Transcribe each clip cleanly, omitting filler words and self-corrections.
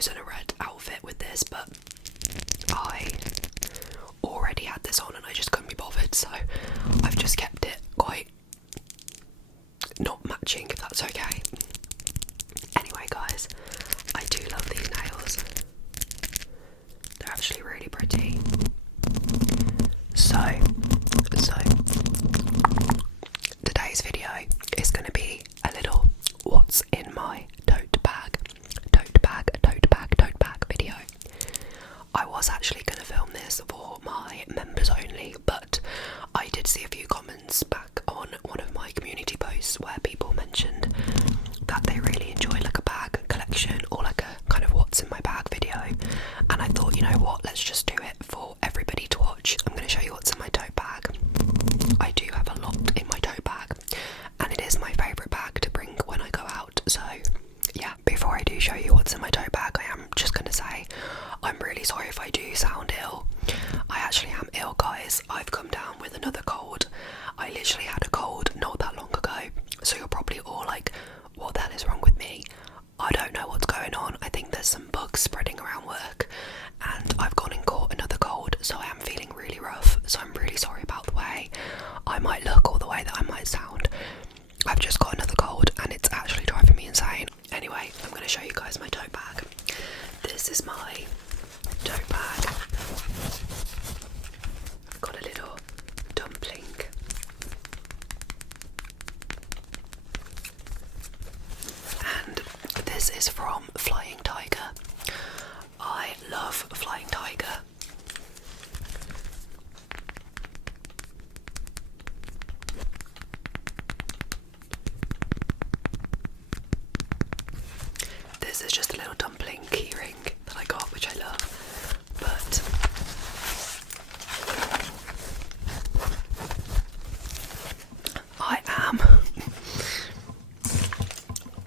chosen a red outfit with this, but I already had this on and I just couldn't be bothered, so I've just kept it quite not matching, if that's okay. Anyway guys, I do love these nails. They're actually really pretty. So today's video is going to be a little what's in my tote bag video. I was actually going to film this for my members only, but I did see a few comments back on one of my community posts where people mentioned that they really enjoy like a bag collection or like a kind of what's in my bag video, and I thought, you know what, let's just do it for everybody to watch. I'm going to show you what's in my tote bag. I do have a lot in my tote bag, and it is my favourite bag to bring when I go out. So yeah, before I do show you what's in my tote bag, I am just going to say I'm really sorry if I do sound ill. I actually am ill, guys. I've come down with another cold. I literally had a cold not that long ago, so you're probably all like, what the hell is wrong with me? I don't know what's going on. I think there's some bugs spreading around work, and I've gone and caught another cold, so I am feeling really rough. So I'm really sorry about the way I might look or the way that I might sound. I've just got another cold and it's actually driving me insane. Anyway, I'm going to show you guys my tote bag. This is my tote bag. I've got a little dumpling. And this is from Flying Tiger. I love Flying Tiger. This is just a little dumpling keyring that I got, which I love, but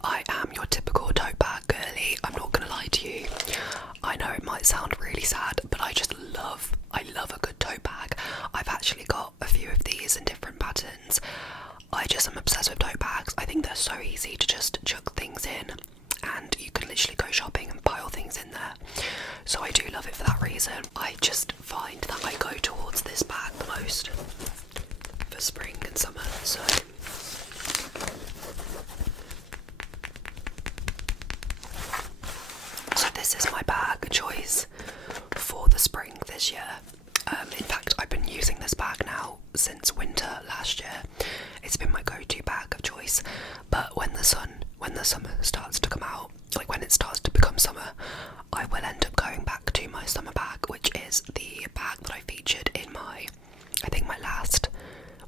I am your typical tote bag girly. I'm not gonna lie to you. I know it might sound really sad, but I love a good tote bag. I've actually got a few of these in different patterns. I just am obsessed with tote bags. I think they're so easy to just chuck things in, and you can literally go shopping and pile things in there. So I do love it for that reason. I just find that I go towards this bag the most for spring and summer. So this is my bag choice for the spring this year. In fact, I've been using this bag now since winter last year. It's been my go-to bag of choice. But when the summer starts to come out, like when it starts to become summer, I will end up going back to my summer bag, which is the bag that I featured in my last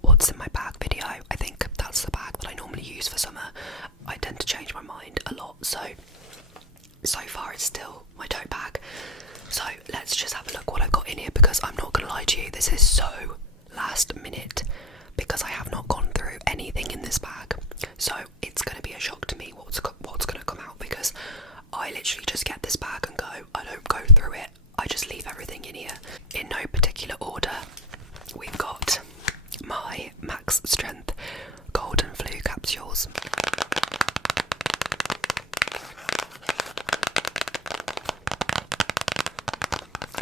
what's in my bag video. I think that's the bag that I normally use for summer. I tend to change my mind a lot, so far it's still my tote bag. So let's just have a look what I've got in here, because I'm not gonna lie to you, this is so last minute because I have not gone through anything in this bag. So it's gonna be a shock to me what's gonna come out, because I literally just get this bag and go. I don't go through it. I just leave everything in here in no particular order. We've got my Max Strength Golden Flu capsules.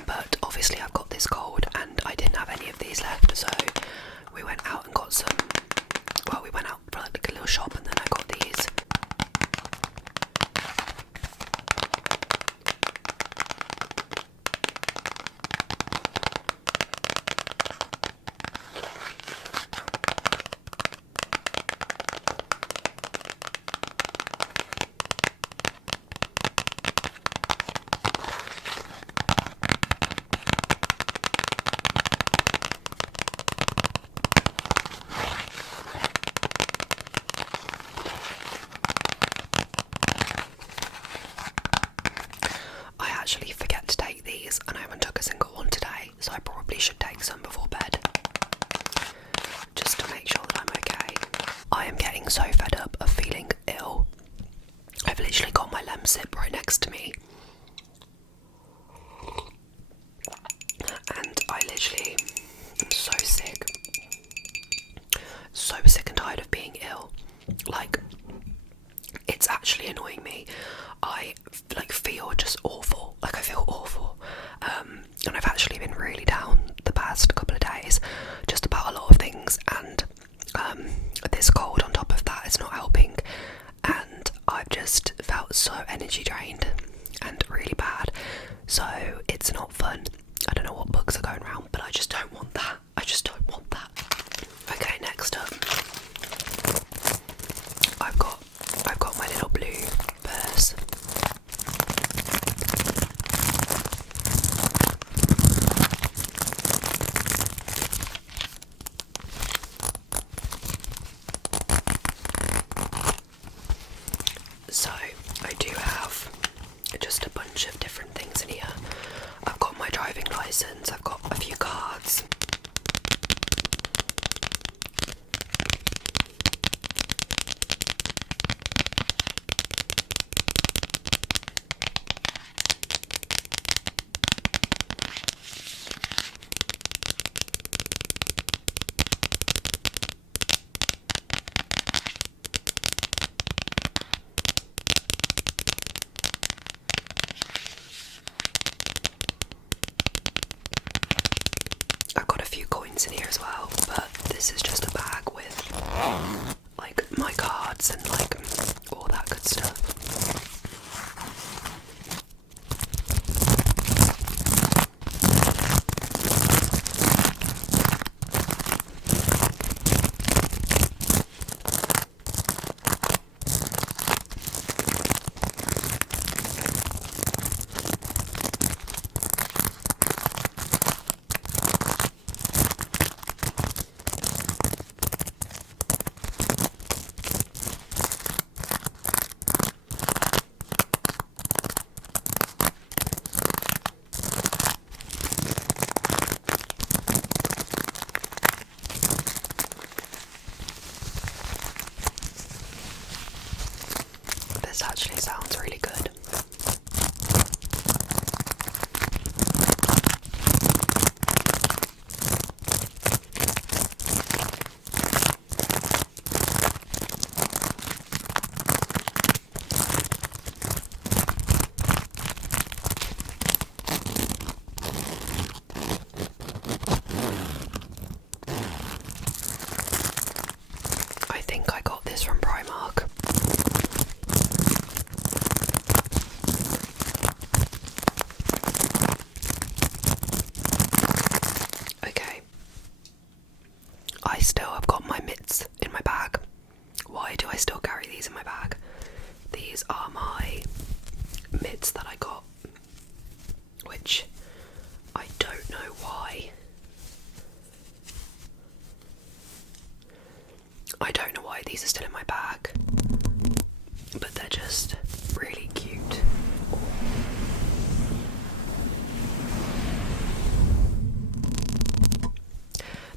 But obviously I've got this cold and I didn't have any of these left, so we went out and got some. Well, we went out for like a little shop and then I got these. Actually forget to take these, and I haven't took a single one today, so I probably should take some before bed just to make sure that I'm okay. I am getting so fed up of feeling ill. I've literally got my Lemsip right next to me, and I literally am so sick and tired of being ill. Like, it's actually annoying me. I feel just awful so it's not fun. I don't know what bugs are going around, but I just don't want that. I just don't want that. Okay, next up, I've got my little blue purse. So I do have just a bunch of different things in here. I've got my driving license, I've got a few cards. I've got a few coins in here as well, but this is just a bag with like my cards and like all that good stuff. This actually sounds really good. I think I got this from Primark. Okay, I still have got my mitts in my bag. Why do I still carry these in my bag? These are my mitts that I got, which I don't know why. I don't know why these are still in my bag, but they're just really cute.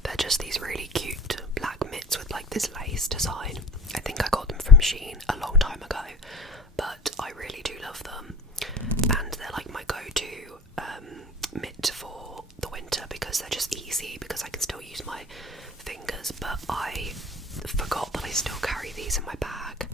They're just these really cute black mitts with like this lace design. I think I got them from Hygiene a long time ago, but I really do love them, and they're like my go-to mitt for the winter because they're just easy, because I can still use my fingers, but I forgot that I still carry these in my bag.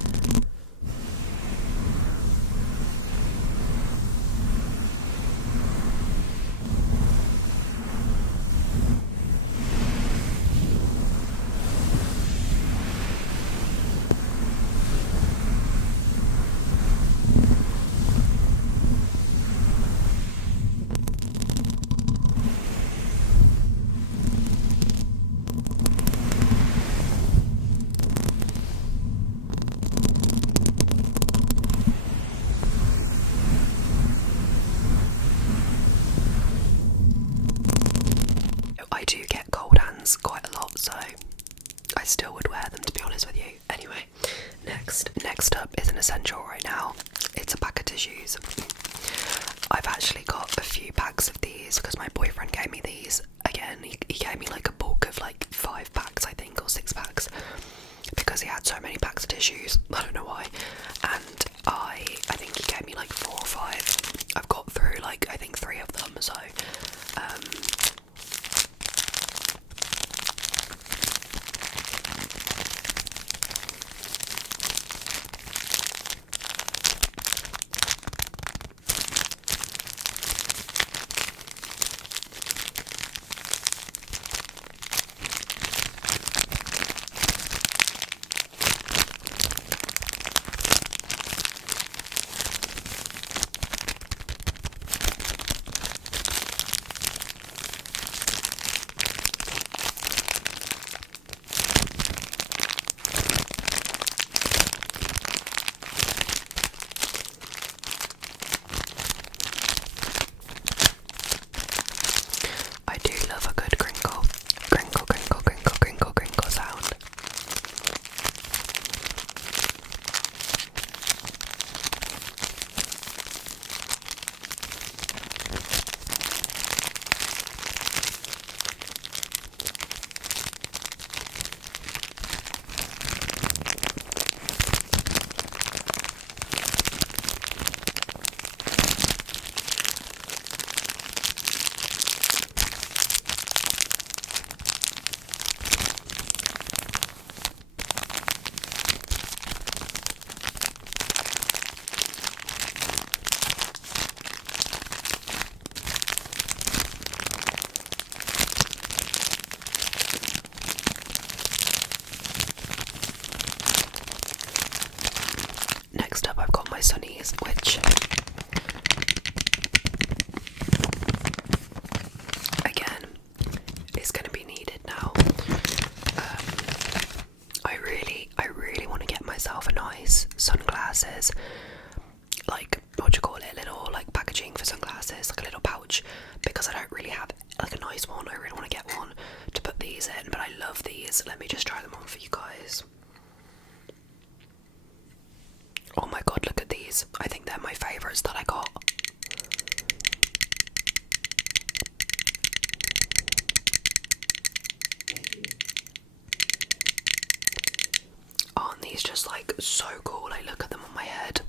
these just like so cool. Like look at them on my head.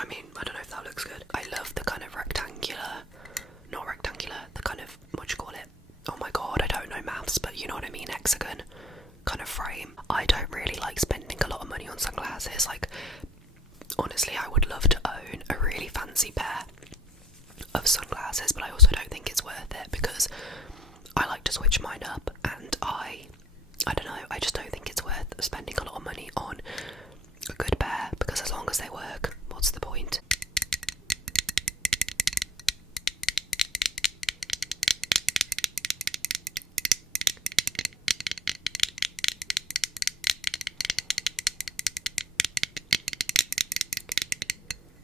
I mean, I don't know if that looks good. I love the kind of the kind of, what do you call it? Oh my god, I don't know maths, but you know what I mean, hexagon kind of frame. I don't really like spending a lot of money on sunglasses. Like, honestly, I would love to own a really fancy pair of sunglasses, but I also don't think it's worth it because I like to switch mine up, and I don't know, I just don't think it's worth spending a lot of money on a good pair, because as long as they work, what's the point?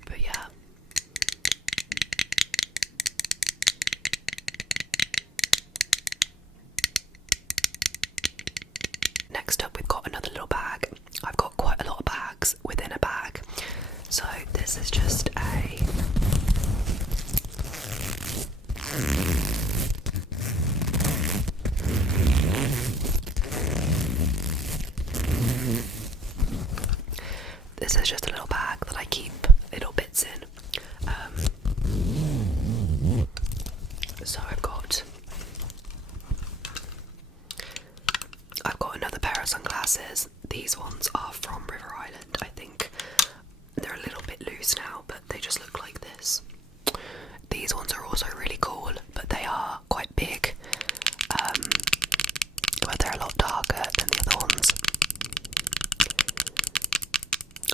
But yeah. Next up, we've got another little bag. I've got quite a lot of bags within a bag. So this is just a little bag that I keep little bits in. So I've got another pair of sunglasses. These ones are from River Island. I think they're a little bit loose now, but they just look like this. These ones are also really cool, but they are quite big. But they're a lot darker than the other ones.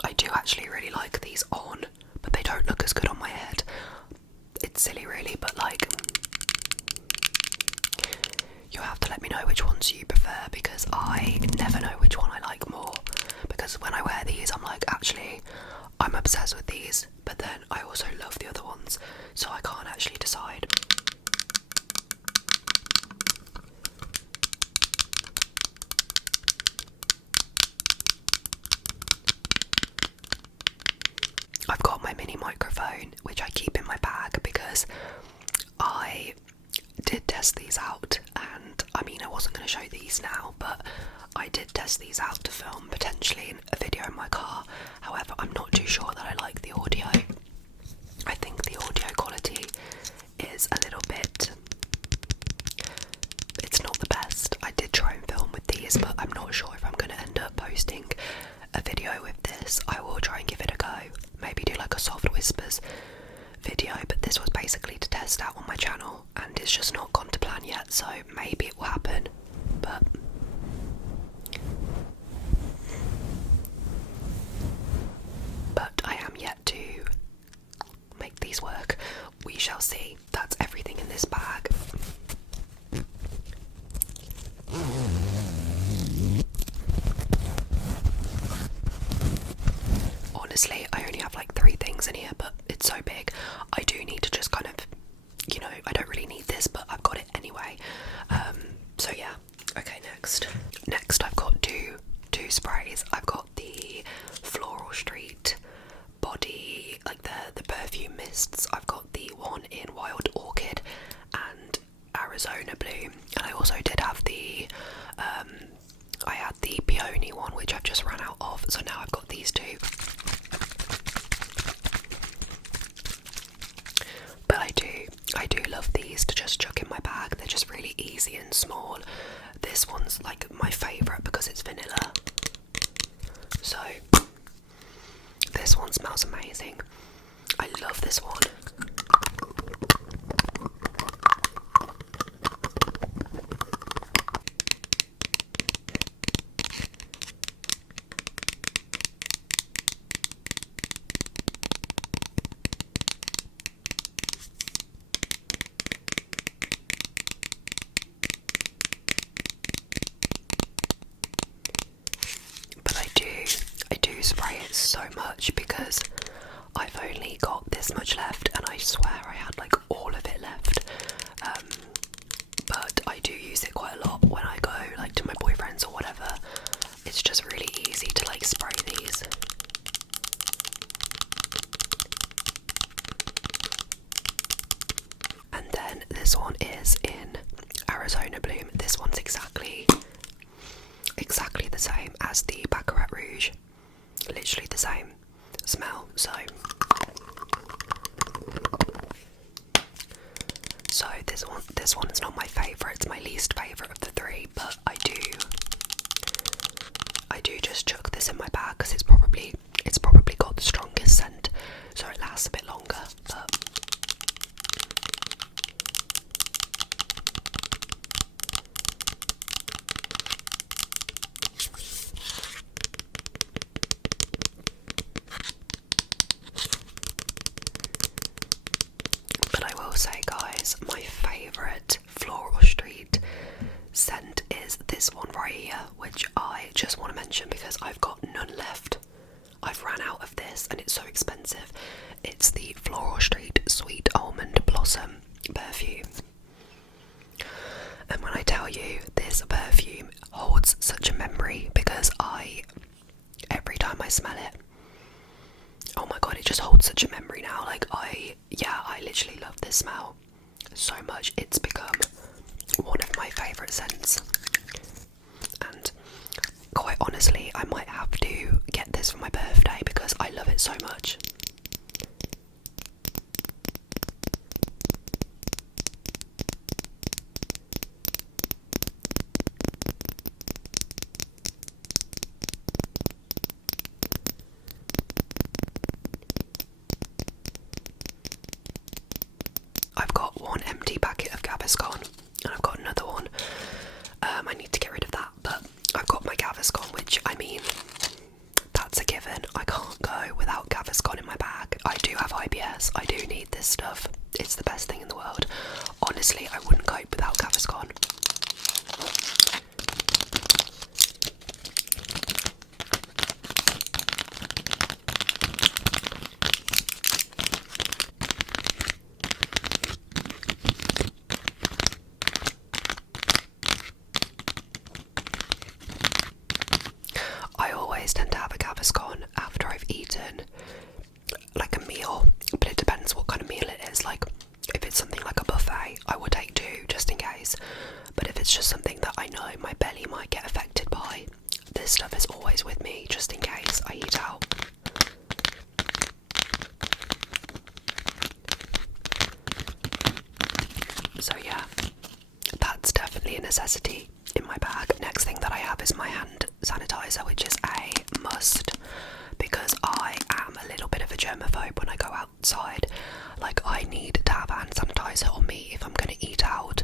I do actually really like these on, but they don't look as good on my head. It's silly really, but like, you have to let me know which ones you prefer, because I never know which one I like more. Because when I wear these, I'm like, actually, I'm obsessed with these, but then I also love the other ones, so I can't actually decide. I've got my mini microphone, which I keep in my bag because I did test these out, and I mean, I wasn't going to show these now, but I did test these out to film potentially a video in my car. However, I'm not too sure that I like the audio. I think the audio quality is a little bit, it's not the best. I did try and film with these, but I'm not sure if I'm going to end up posting a video with this. I will try and give it a go. Maybe do like a soft whispers video, but this was basically to test out on my channel, and it's just not gone to plan yet, so maybe it will happen, but I am yet to make these work. We shall see. That's everything in this bag. Honestly, I only have like 3 things in here, but it's so big. I do need to just kind of, you know, I don't really need this, but I've got it anyway. So yeah. Okay, next I've got two sprays. I've got the Floral Street body, like the perfume mists. I've got the one in Wild Orchid and Arizona Bloom, and I also did have the I had the Peony one, which I've just run out of, so now I've got these two. But I do love these to just chuck in my bag. They're just really easy and small. This one's like my favourite because it's vanilla. So this one smells amazing. I love this one. I do spray it so much because I've only got this much left, and I swear I had like all of it left. But I do use it quite a lot when I go like to my boyfriend's or whatever. It's just really easy to like spray these. And then this one is in Arizona Bloom. This one's exactly exactly the same as the Baccarat Rouge. Literally the same smell. So this one is not my favourite. It's my least favourite of the three, but I do just chuck this in my bag because it's probably got the strongest scent, so it lasts a bit longer. But I will say, guys, my favourite Floral Street scent is this one right here, which I just want to mention because I've got none left. I've ran out of this and it's so expensive. It's the Floral Street Sweet Almond Blossom perfume. And when I tell you, this perfume holds such a memory because every time I smell it, oh my god, it just holds such a memory now. Like I literally love this smell so much. It's become one of my favourite scents. And quite honestly, I might have to get this for my birthday because I love it so much. I've got one empty packet of Gaviscon and I've got another one. I need to get rid of that, but I've got my Gaviscon, which, I mean, that's a given. I can't go without Gaviscon in my bag. I do have IBS. I do need this stuff. It's the best thing in the world. Honestly, I wouldn't cope without Gaviscon. I always tend to have a Gaviscon after I've eaten like a meal, but it depends what kind of meal it is. Like if it's something like a buffet, I would take two just in case, but if it's just something that I know my belly might get affected by, this stuff is always with me just in case I eat out. So yeah, that's definitely a necessity in my bag. Next thing that I have is my hand sanitizer, which is a must because I am a little bit of a germaphobe when I go outside. Like, I need to have hand sanitizer on me if I'm going to eat out.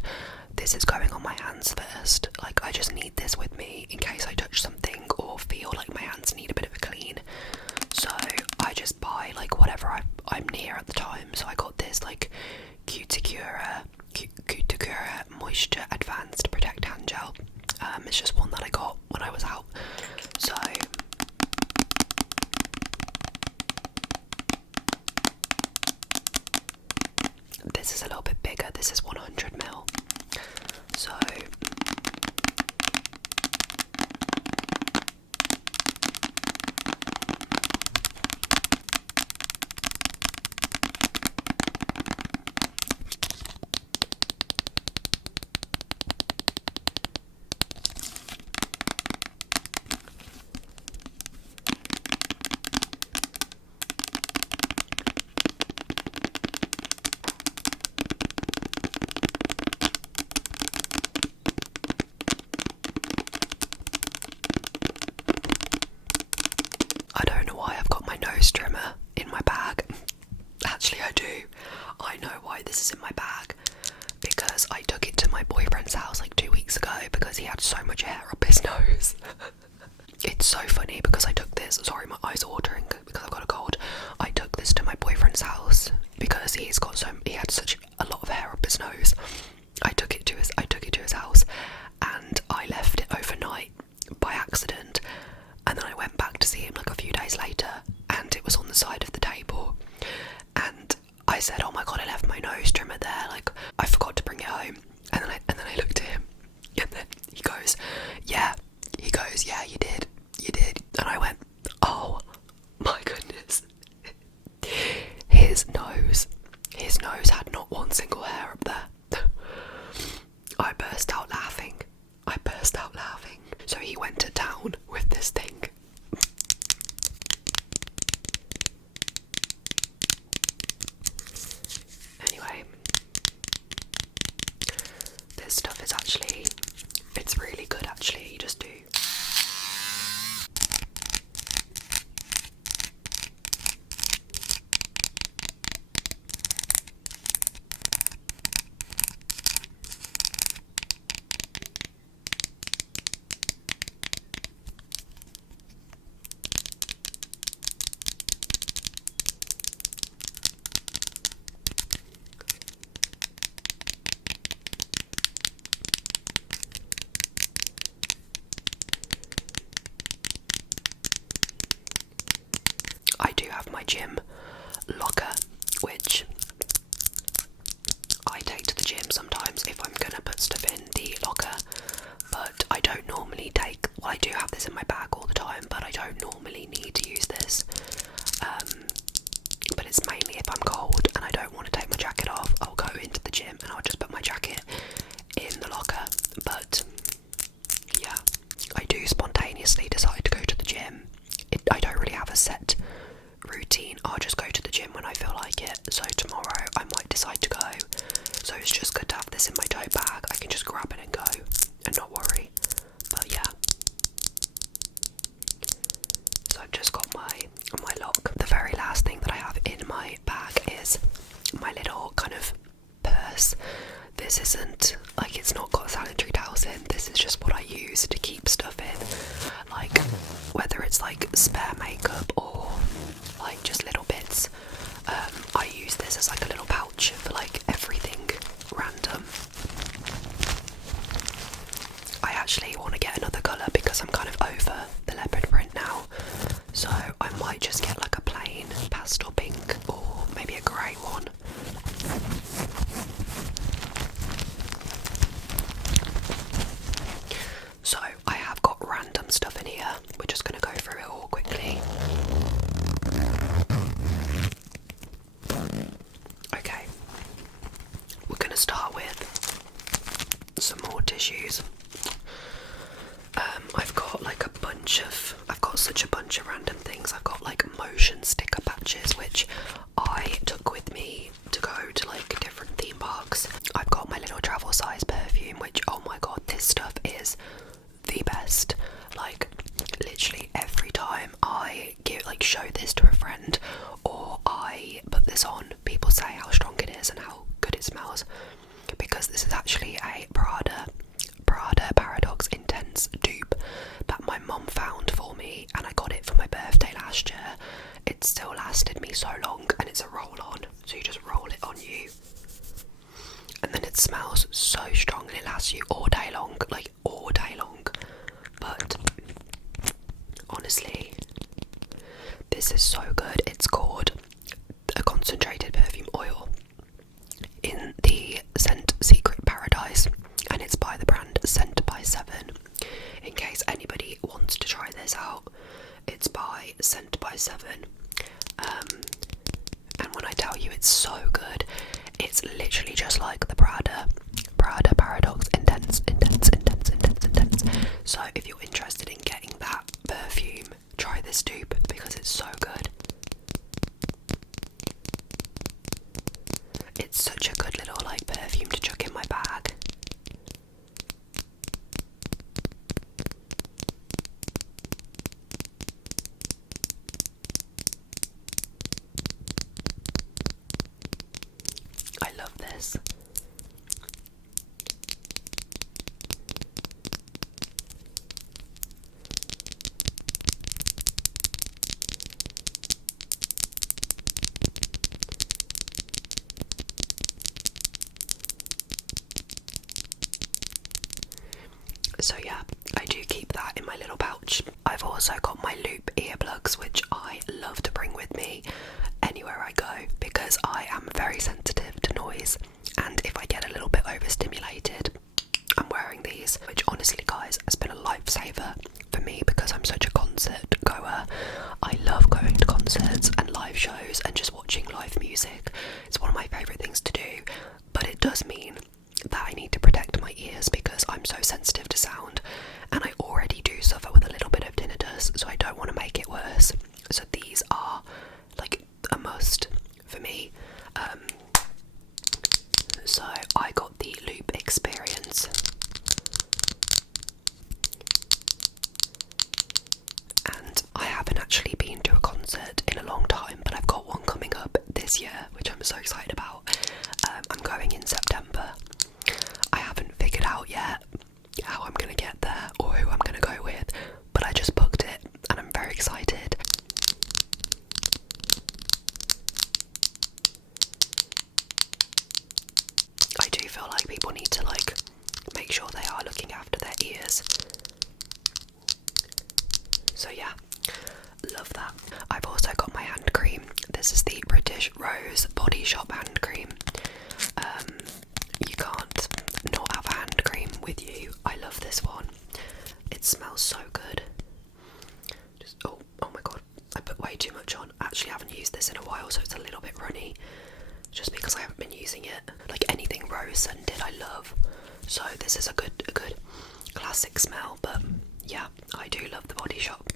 This is going on my hands first. Like, I just need this with me in case I touch something or feel like my hands need a bit of a clean. So I just buy like whatever I'm near at the time. So I got this like Cuticura Moisture Advanced Protect Hand Gel. It's just one that I got when I was out. So this is a little bit bigger. This is 100ml. So I don't know why I've got my nose trimmer in my bag. Actually, I do. I know why this is in my bag. Because I took it to my boyfriend's house like 2 weeks ago because he had so much hair up his nose. It's so funny because I took this, sorry my eyes are watering because I've got a cold. I took this to my boyfriend's house because he had such a lot of hair up his nose. I took it to his house and I left it overnight by accident, and then I went back to see him like a few days later and it was on the side of the table, and I said, oh my god, I left my nose trimmer there, like I forgot to bring it home. And then I looked at him and then he goes, yeah, you did. And I went, oh my goodness. His nose had not one single hair up there. I burst out laughing. So he went to gym locker, which I take to the gym sometimes if I'm gonna put stuff in the locker, but I don't normally take, well, I do have this in my bag all the time, but I don't normally need to use this, but it's mainly if I'm cold and I don't want to take my jacket off, I'll go into the gym and I'll just put my jacket in the locker. But yeah, I do spontaneously decide to go to the gym. I don't really have a set routine. I'll just go to the gym when I feel like it. So tomorrow I might decide to go. So it's just good to have this in my tote bag. I can just grab it and go and not worry. But yeah. So I've just got my lock. The very last thing that I have in my bag is my little kind of purse. This isn't, like, it's not got sanitary towels in. This is just what I use to keep stuff in. Like, whether it's like spare makeup or like just little bits. I use this as like a little pouch for like everything random. I actually want to get another colour because I'm kind of over the leopard print now. So I might just get like a plain pastel pink or maybe a grey one. So I have got random stuff in here. We're just going to go through it all quickly. Okay, we're going to start with some more tissues. I've got such a bunch of random things. I've got like motion sticker patches, which I took with me to go to like different theme parks. I've got my little travel size perfume, which, oh my god, this stuff is the best. Like, literally every time I show this to a friend or I put this on, people say how strong it is and how good it smells, because this is actually a Prada Paradox Intense dupe that my mum found for me, and I got it for my birthday last year. It still lasted me so long, and it's a roll-on, so you just roll it on you, and then it smells so strong and it lasts you all day long, like all day long. But honestly, this is so good. It's called a concentrated perfume oil in the scent Secret Paradise, and it's by the brand Scent by 7. In case anybody wants to try this out, it's by Scent by 7. And when I tell you it's so good, it's literally just like the Prada Paradox Intense. So if you're interested in getting that perfume, try this dupe because it's so good. It's such a good little like perfume to chuck in my bag. I love this. So yeah, I do keep that in my little pouch. I've also got my loop earplugs, which I love to bring with me anywhere I go because I am very sensitive to noise, and if I get a little bit overstimulated, I'm wearing these, which honestly guys has been a lifesaver for me because I'm such a concert goer. I love going to concerts and live shows and just watching live music. It's one of my favourite things to do, but it does mean that I need to protect my ears because I'm so sensitive to sound, and I already do suffer with a little bit of tinnitus, so I don't want to make it worse. So these are like a must for me. So I got the Loop Experience, and I haven't actually been to a concert in a long time, but I've got one coming up this year, which I'm so excited about. I'm going in September. I haven't figured out yet how I'm going to get there or who I'm going to go with, but I just booked it and I'm very excited. I do feel like people need to like make sure they are looking after their ears. So yeah, love that. I've also got my hand cream. Fresh Rose Body Shop hand cream. You can't not have a hand cream with you. I love this one. It smells so good. Just oh my god, I put way too much on. Actually, I haven't used this in a while, so it's a little bit runny. Just because I haven't been using it. Like anything rose scented, I love. So this is a good classic smell. But yeah, I do love the Body Shop.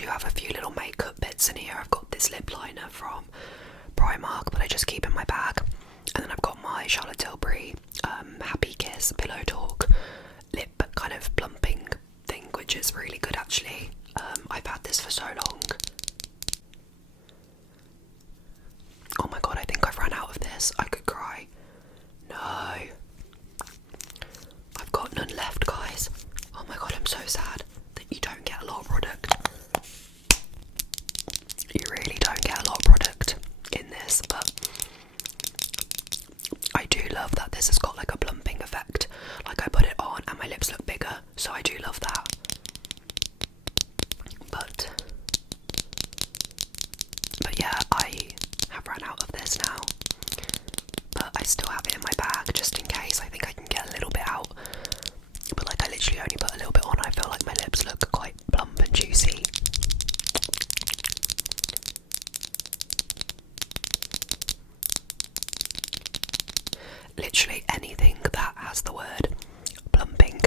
I have a few little makeup bits in here. I've got this lip liner from Primark, but I just keep in my bag, and then I've got my Charlotte Tilbury Happy Kiss Pillow Talk lip kind of plumping thing, which is really good actually. I've had this for so long. Oh my god, I think I've run out of this. I could cry. No, I've got none left, guys. Oh my god, I'm so sad that you don't get a lot of product. You really don't get a lot of product in this, but I do love that this has got like a plumping effect. Like I put it on and my lips look bigger, so I do love that. But yeah, I have run out of this now, but I still have it in my bag just in case. I think I can get a little bit out, but like I literally only put a little bit on. I feel like my lips look quite plump and juicy. Literally anything that has the word plumping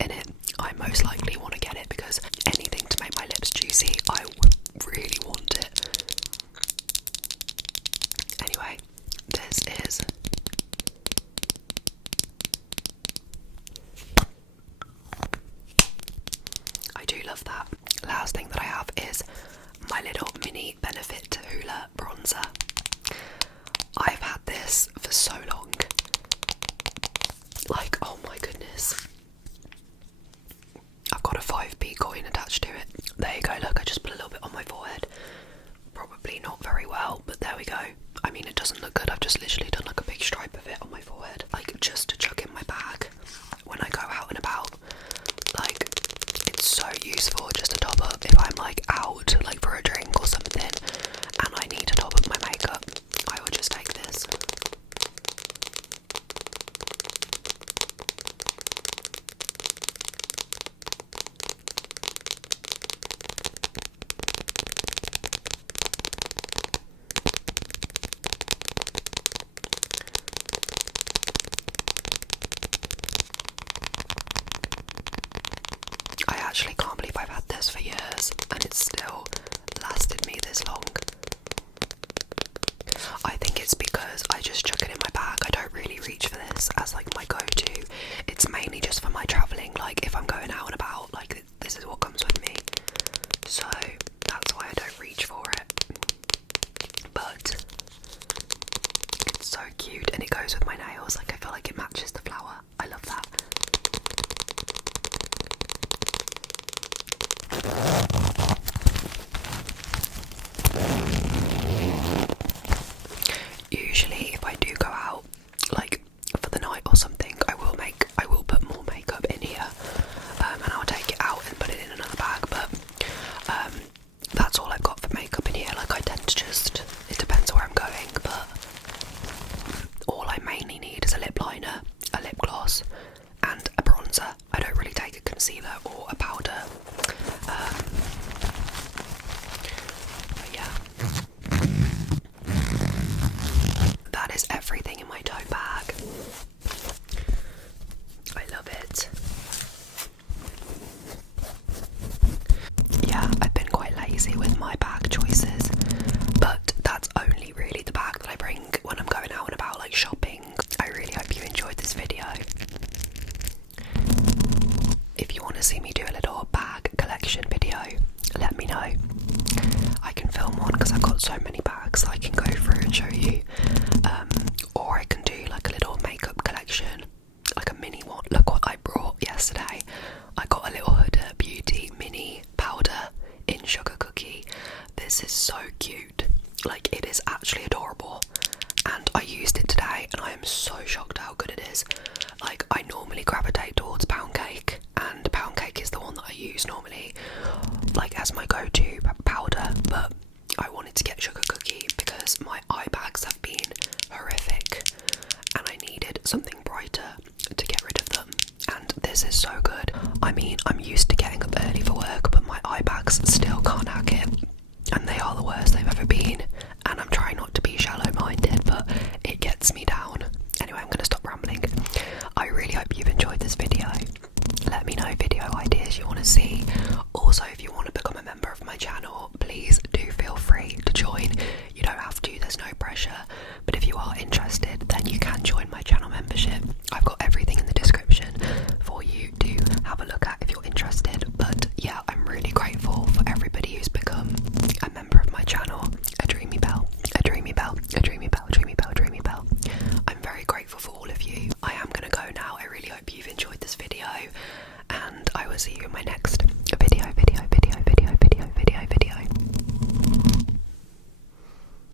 in it, I most likely want to get it, because anything to make my lips juicy, I really want it. Anyway, this is I do love that. Last thing that I have is my little mini Benefit Hoola bronzer. I've had this for so long. Like, oh my goodness. I've got a 5p coin attached to it. There you go, look, I just put a little bit on my forehead. Probably not very well, but there we go. I mean, it doesn't look good. I've just literally done like a big stripe of it on my forehead. Like, just to chuck in my bag when I go out and about. Like, it's so useful just to top up if I'm like out, like for a drink or something, and I need to top up my makeup. I would just take this. I actually can't believe I've had this for years and it's still lasted me this long. I think it's because I just chuck it in my bag. I don't really reach for this as like my go-to. It's mainly just for my travelling, like if I'm going out and about, like this is what comes with me. So that's why I don't reach for it. But it's so cute and it goes with my nails. Like I feel like it matches the flower. I love that. Usually if I do go out like for the night or something, I will put more makeup in here, and I'll take it out and put it in another bag, but that's all I've got for makeup in here. Like I tend to just, it depends where I'm going, but all I mainly need is a lip liner, a lip gloss, and show you. Or I can do like a little makeup collection, like a mini one. Look what I brought yesterday. I got a little Huda Beauty mini powder in Sugar Cookie. This is so cute. Like, it is actually adorable. And I used it today and I am so shocked how good it is. Like, I normally gravitate towards Pound Cake, and Pound Cake is the one that I use normally, like, as my go-to powder, but I wanted to get Sugar Cookie because my eye bags have been horrific and I needed something brighter to get rid of them, and this is so good. I mean, I'm used